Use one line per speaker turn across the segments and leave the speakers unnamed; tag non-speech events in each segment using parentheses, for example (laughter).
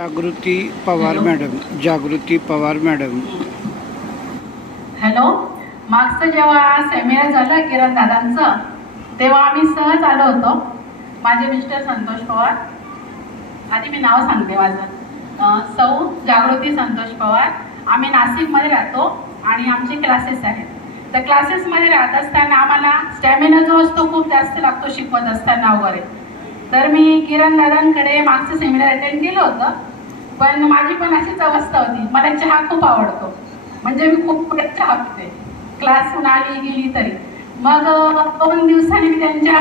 Jagruti Pawar. Madam Jagruti Pawar madam.
Hello. मागचं जेव्हा seminar झालं किरण दादांचं तेव्हा आम्ही सहज आलो होतो. माझे मिस्टर संतोष पवार. आधी मी नाव सांगते माझं. सौ जागृती संतोष पवार. आम्ही नाशिकमध्ये राहतो आणि आमचे क्लासेस आहेत. तर क्लासेसमध्ये राहत असताना आम्हाला स्टॅमिना जो असतो खूप जास्त लागतो शिकवत असताना वगैरे. तर मी किरण दादांकडे मागचं सेमिनार अटेंड केलं होतं. पण माझी पण अशीच अवस्था होती. मला चहा खूप आवडतो. म्हणजे मी खूप चहा पिते क्लासहून आली गेली तरी. मग दोन दिवसांनी मी त्यांच्या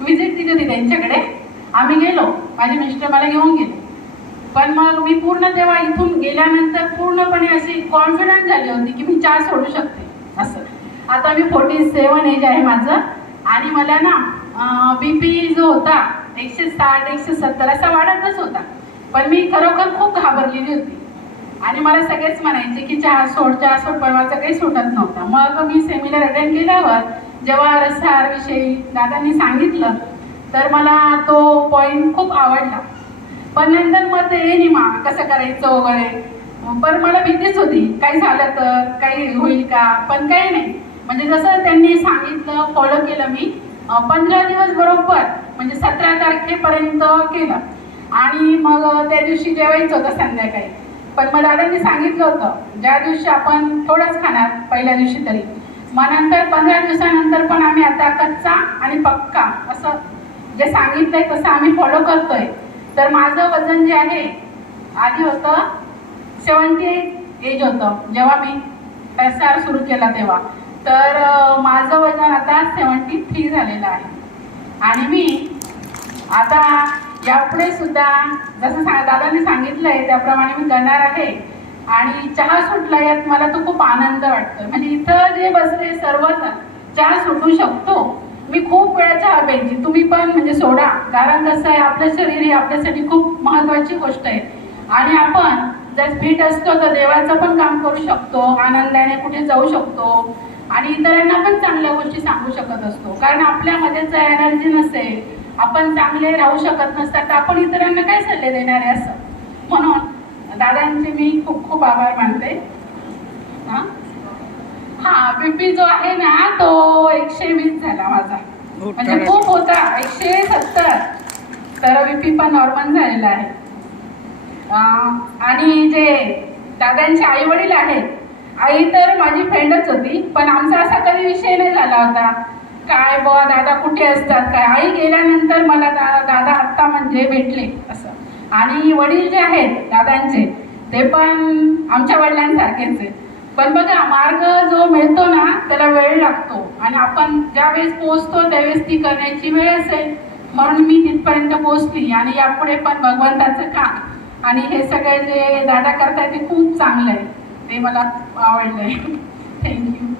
विजिट दिली होती त्यांच्याकडे. आम्ही गेलो. माझे मिस्टर मला घेऊन गेले. पण मग मी पूर्ण तेव्हा इथून गेल्यानंतर पूर्णपणे अशी कॉन्फिडंट झाली होती की मी चहा सोडू शकते. असं. आता मी फोर्टी सेवन एज आहे माझं. आणि मला ना बी पी जो होता एकशे साठ एकशे सत्तर असा वाढतच होता. पण मी खरोखर खूप घाबरलेली होती. आणि मला सगळेच म्हणायचे की चहा सोड चहा सोड पण माझं काही सुटत नव्हता. मग मी सेमिनार अटेंड केल्यावर जेव्हा रसार विषयी दादांनी सांगितलं तर मला तो पॉईंट खूप आवडला. पण नंतर मग ते ये मा कसं करायचं वगैरे? पण मला भीतीच होती. काही झालं तर? काही होईल का? पण काही नाही. म्हणजे जसं त्यांनी सांगितलं फॉलो केलं मी पंधरा दिवस बरोबर म्हणजे सतरा तारखेपर्यंत केलं. आणि मग त्या दिवशी जेवायचं होतं संध्याकाळी. पण मग दादांनी सांगितलं होतं ज्या दिवशी आपण थोडंच खाणार पहिल्या दिवशी तरी. मग नंतर पंधरा दिवसानंतर पण आम्ही आता कच्चा आणि पक्का असं जे सांगितलंय तसं आम्ही फॉलो करतोय. तर माझं वजन जे आहे आधी होतं सेवन्टी एट एज होतं जेव्हा मी एस आर सुरू केला तेव्हा. तर माझं वजन आता सेवन्टी थ्री झालेलं आहे. आणि मी आता यापुढे सुद्धा जसं सा दादांनी सांगितलंय त्याप्रमाणे मी करणार आहे. आणि चहा सुटला यात मला तो खूप आनंद वाटतोय. म्हणजे इथं जे बसले सर्वजण चहा सुटू शकतो. मी खूप वेळा चहा प्यायची. तुम्ही पण म्हणजे सोडा. कारण कसं आहे आपलं शरीर ही आपल्यासाठी खूप महत्वाची गोष्ट आहे. आणि आपण जर फिट असतो तर देवाचं पण काम करू शकतो आनंदाने कुठे जाऊ शकतो आणि इतरांना पण चांगल्या गोष्टी सांगू शकत असतो. कारण आपल्यामध्ये जर एनर्जी नसेल आपण चांगले राहू शकत नसतात तर आपण इतरांना काय सल्ले देणार आहे असं? म्हणून दादांचे मी खूप खूप आभार मानते. हा? हा बीपी जो आहे ना तो एकशे वीस झाला माझा. म्हणजे खूप होता एकशे सत्तर. तर बीपी पण नॉर्मल झालेला आहे. आणि जे दादांचे आई वडील आहेत आई तर माझी फ्रेंडच होती पण आमचा असा कधी विषय नाही झाला होता. काय बुवा दादा कुठे असतात काय? आई गेल्यानंतर मला दा दादा आत्ता म्हणजे भेटले असं. आणि वडील जे आहेत दादांचे ते पण आमच्या वडिलांसारखेच. आहेत पण बघा मार्ग जो मिळतो ना त्याला वेळ लागतो. आणि आपण ज्यावेळेस पोहोचतो त्यावेळेस ती करण्याची वेळ असेल. म्हणून मी तिथपर्यंत पोहोचली. आणि यापुढे पण भगवंताचं काम. आणि हे सगळे जे दादा करतायत ते खूप चांगलं आहे ते मला आवडलंय. (laughs) थँक्यू